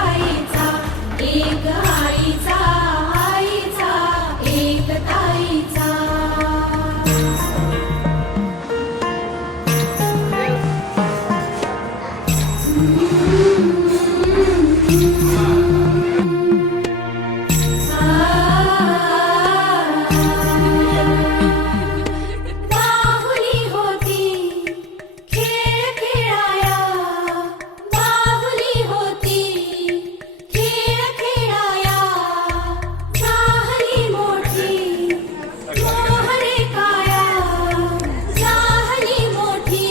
गाईचा, एक आईचा, आईचा एक ताईचा. बाहुली होती खेळ खेळाया, बाहुली होती खेळ खेळाया. झाली मोठी मोहरे काया, झाली मोठी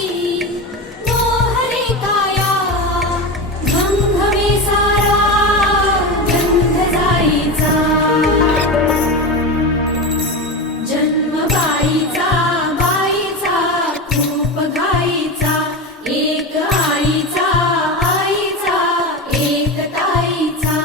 मोहरे काया. घमघमे सारा गंध जाईचा, जन्म बाईचा, बाईचा खूप घाईचा. एक आईचा, आईचा एक ताईचा.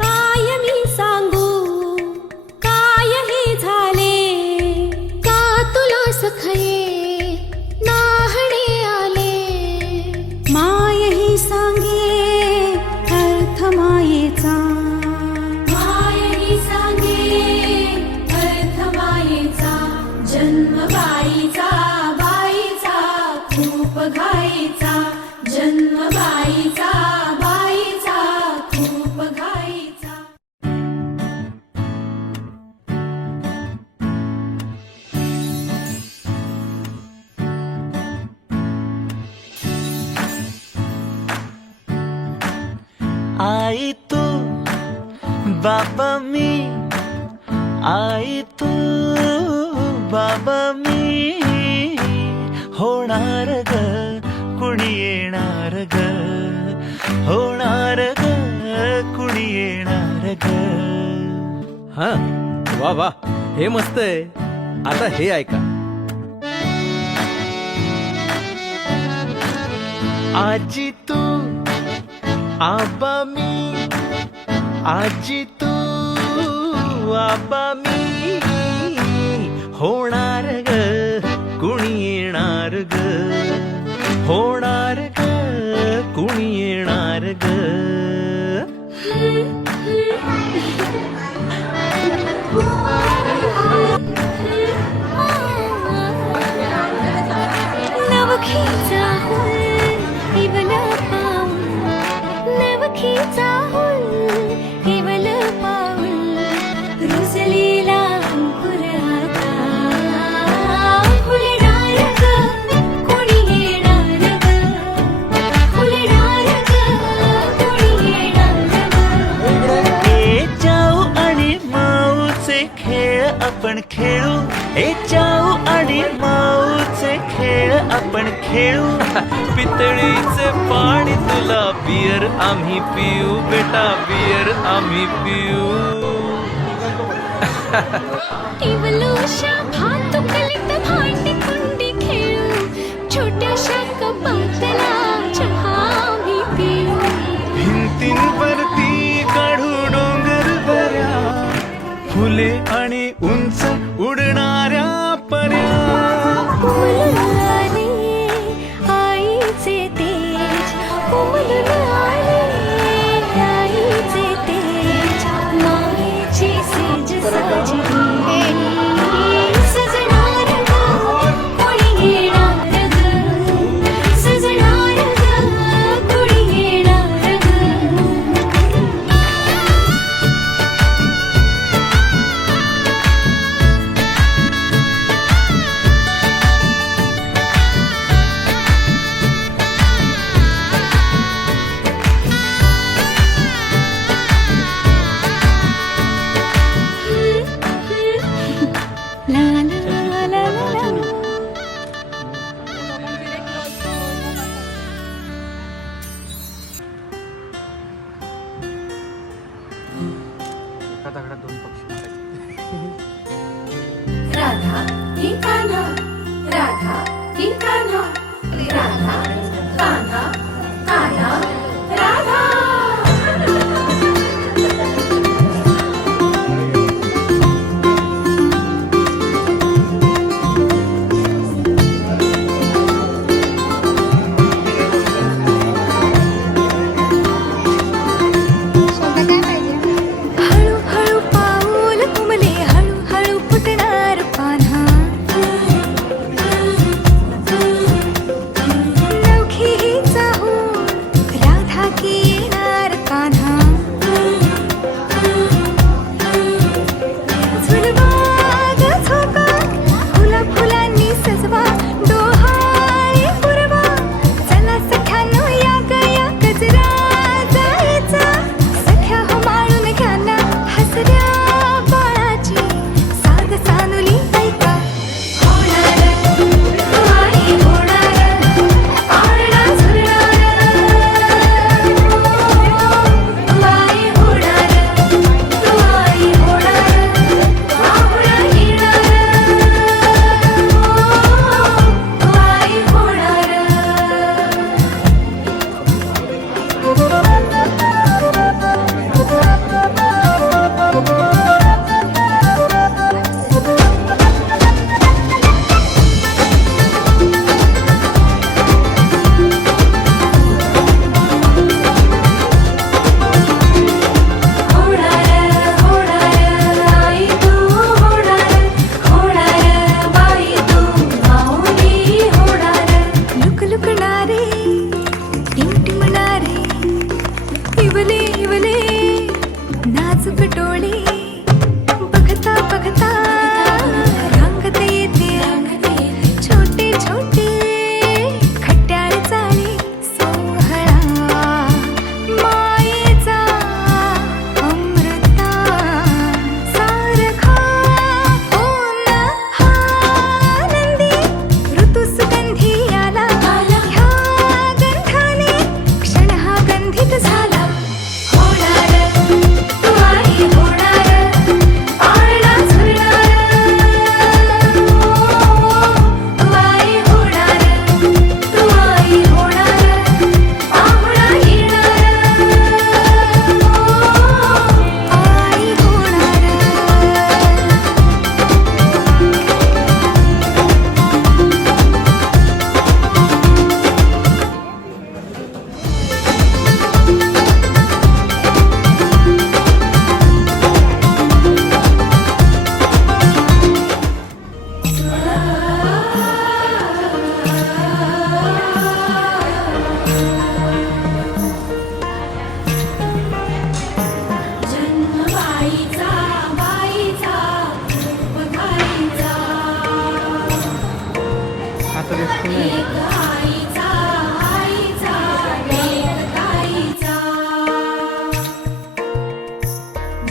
काय मी सांगू, काय हे झाले, का तुला सखये नाहणे आले. माय ही सांगे अर्थ मायेचा, माय ही सांगे अर्थ मायेचा. जन्म बाईचा, बाईचा खूप घाईचा. जन्म बाईचा, बाईचा खूप घाईचा. आई तू बाबा मी, आई तू बाबा मी. होणार ग कुणी येणार ग, होणार ग कुणी येणार ग. हा वा वा, हे मस्त आहे. आता हे ऐका. आजी तू आबा मी, आजी तू आबा मी. होणार ग कुणी येणार ग, होणार ग कुणी येणार ग. नवखीचा इवल पाऊल, नवखीचा इवल पाऊल. रुजलेला अंकुर आता फुलणार ग, कोणी येणार ग, फुलणार ग कोणी येणार ग. ए जाऊ आणि माऊचे खेळ आपण खेळू, ए जाऊ आणि माऊचे खेळ आपण खेळू. पितळीचे पाणी तुला, बियर आम्ही पिऊ बेटा, बियर आम्ही पिऊ. इवलूशा भातुकलीत भांडी कुंडी खेळू. छोट्याशा कपातला चहा मी पिऊ. भिंतींवरती काढू डोंगर दऱ्या, फुले आणि उंच उडणाऱ्या पर्या. उमलून आले आईचे तेज, उमलून आले आईचे तेज. मायेची सेज साजली सजणार ग, कोणी येणार ग, सजणार ग कोणी येणार ग. राधा की कान्हा, राधा की कान्हा, राधा कान्हा, कान्हा राधा.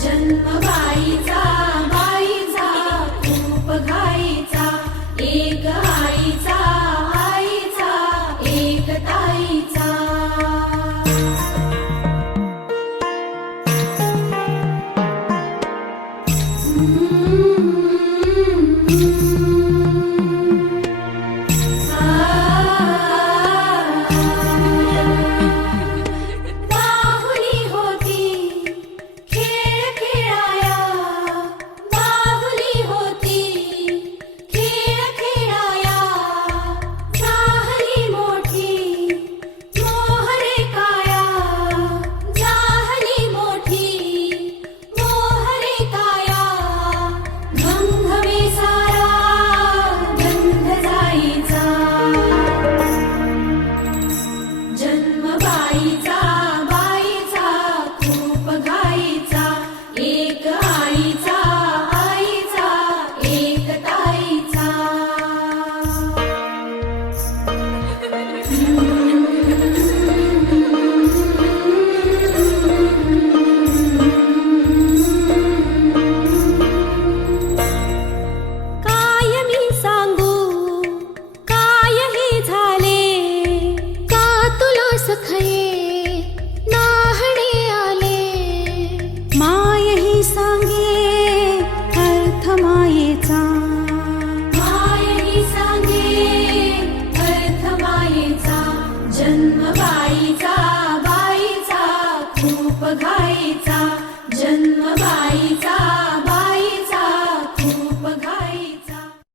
जन्म बाईचा बाईचा खूप घाईचा एक आईचा आईचा एक ताईचा बाहुली होती खेळ खेळाया बाहुली होती खेळ खेळाया झाली मोठी मोहरे काया झाली मोठी मोहरे काया गंधमे सारा गंध जाईचा जन्म बाईचा बाईचा खूप घाईचा एक आईचा आईचा एक ताईचा काय मी सांगू काय हे झाले का तुला सखये नाहणे आले माय ही सांगे अर्थ मायेचा माय ही सांगे अर्थ मायेचा जन्म बाईचा बाईचा खूप घाईचा जन्म बाई